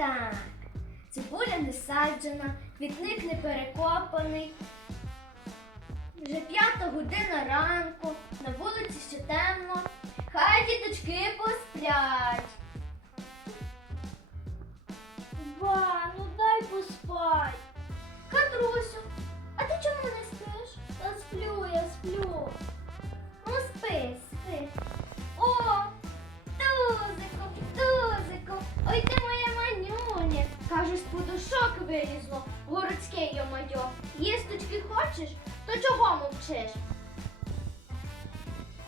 так. Цибуля не саджена, квітник не перекопаний. Вже п'ята година ранку, на вулиці ще темно. Хай діточки посплять. Ба, ну дай поспать. Катрусю, вилізло, городське йо-майо. Їсточки хочеш, то чого мовчиш?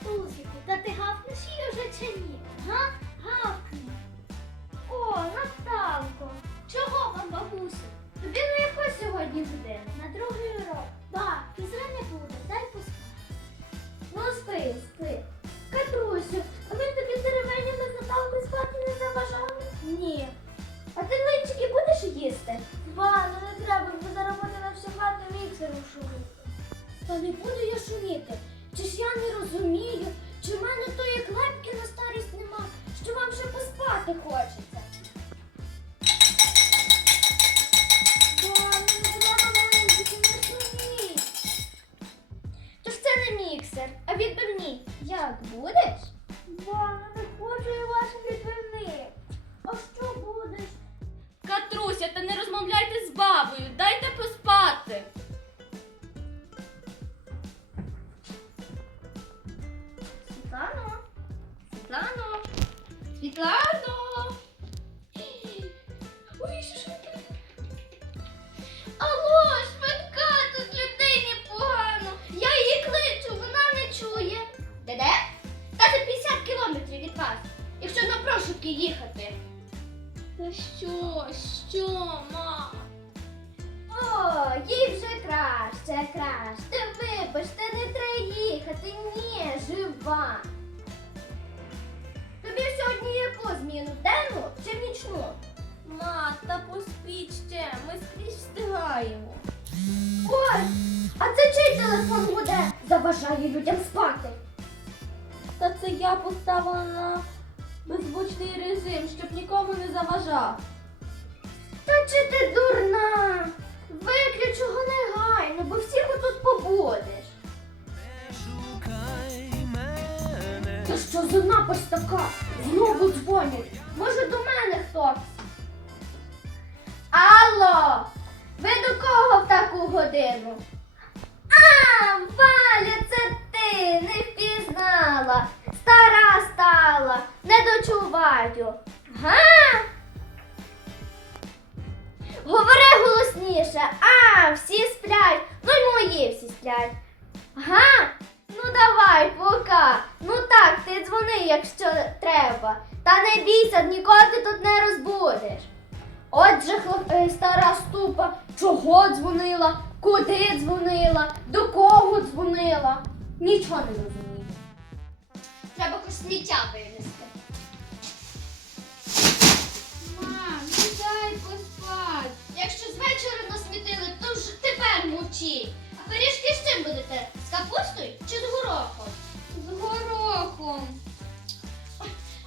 Тузику, та ти гавкнеш її вже чи ні? Га? Гавкни. О, Наталко, чого вам, бабусю? Тобі на яку сьогодні година? На другий урок. Ба, фізра не буде, дай поспати. Ну спи, спи. Катрусю, а ми тобі з деревенями з Наталкою спати не заважали? Ні. Шуміти. Та не буду я шуміти. Чи ж я не розумію, чи в мене тої клепки на старість нема, що вам вже поспати хочеться. Тож це не міксер, а відбивні. Як будеш? Ну не хочу я ваших відбивних. А що будеш? Світлано? Ой, що ж? Алло, швидка, тут людині погано. Я її кличу, вона не чує. Де-де? Та це 50 кілометрів від вас, якщо на прошуки їхати. Та що, що, ма? О, їй вже краще, краще. Вибачте, не треба їхати. Ні, жива. Та поспіть ми скрізь встигаємо. Ой, а це чий телефон буде? Заважає людям спати. Та це я поставила на беззвучний режим, щоб нікому не заважав. Та чи ти дурна? Виключ його негайно, бо всіх отут побудеш. Та що за напасть така? Знову дзвонять. Може до мене хтось? Таку годину? А, Валя, це ти не впізнала. Стара стала, не дочуваю. Га? Говори голосніше. А, всі сплять. Ну й мої всі сплять. Га? Ну давай, пока. Ну так, ти дзвони, якщо треба. Та не бійся, нікого ти тут не розбудеш. Отже, е, стара ступа, чого дзвонила, куди дзвонила, до кого дзвонила. Нічого не розумію. Треба хоч сміття винести. Мам, ну дай поспати. Якщо з вечора насмітили, то ж тепер мовчи. А пиріжки з чим будете? З капустою чи з горохом? З горохом.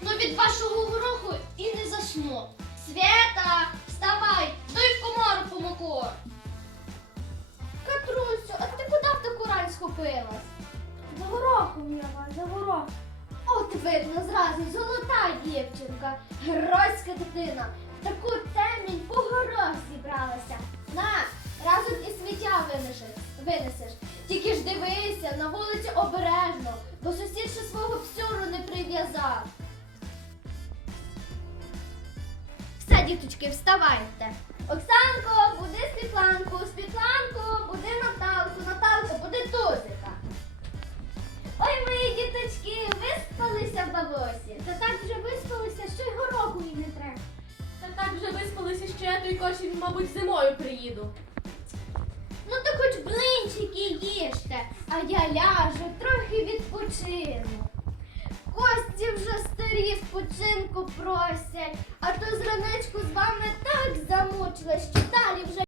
Ну від вашого гороху і не засну. Свята, вставай, дай в комору помоку. Катрусю, а ти куди в таку рань схопилась? За горохом я за горохом. От видно зразу, золота дівчинка, геройська дитина. Таку темінь по горох зібралася. На, разом і сміття винесеш, винесеш. Тільки ж дивися, на вулиці обережно, бо сусід ще свого псюру не прив'язав. Все, діточки, вставайте. Оксанко, буди Світланку, Світланку, буди Наталку, Наталка, буди Тузика. Ой, мої діточки, виспалися в бабусі. Та так вже виспалися, що й гороху їм не треба. Та так вже виспалися, що я той кошик, мабуть, зимою приїду. Ну то хоч блинчики їжте, а я ляжу, трохи відпочину. Кості вже старі спочинку просять, а то зранечку з вами так замучилась, що далі вже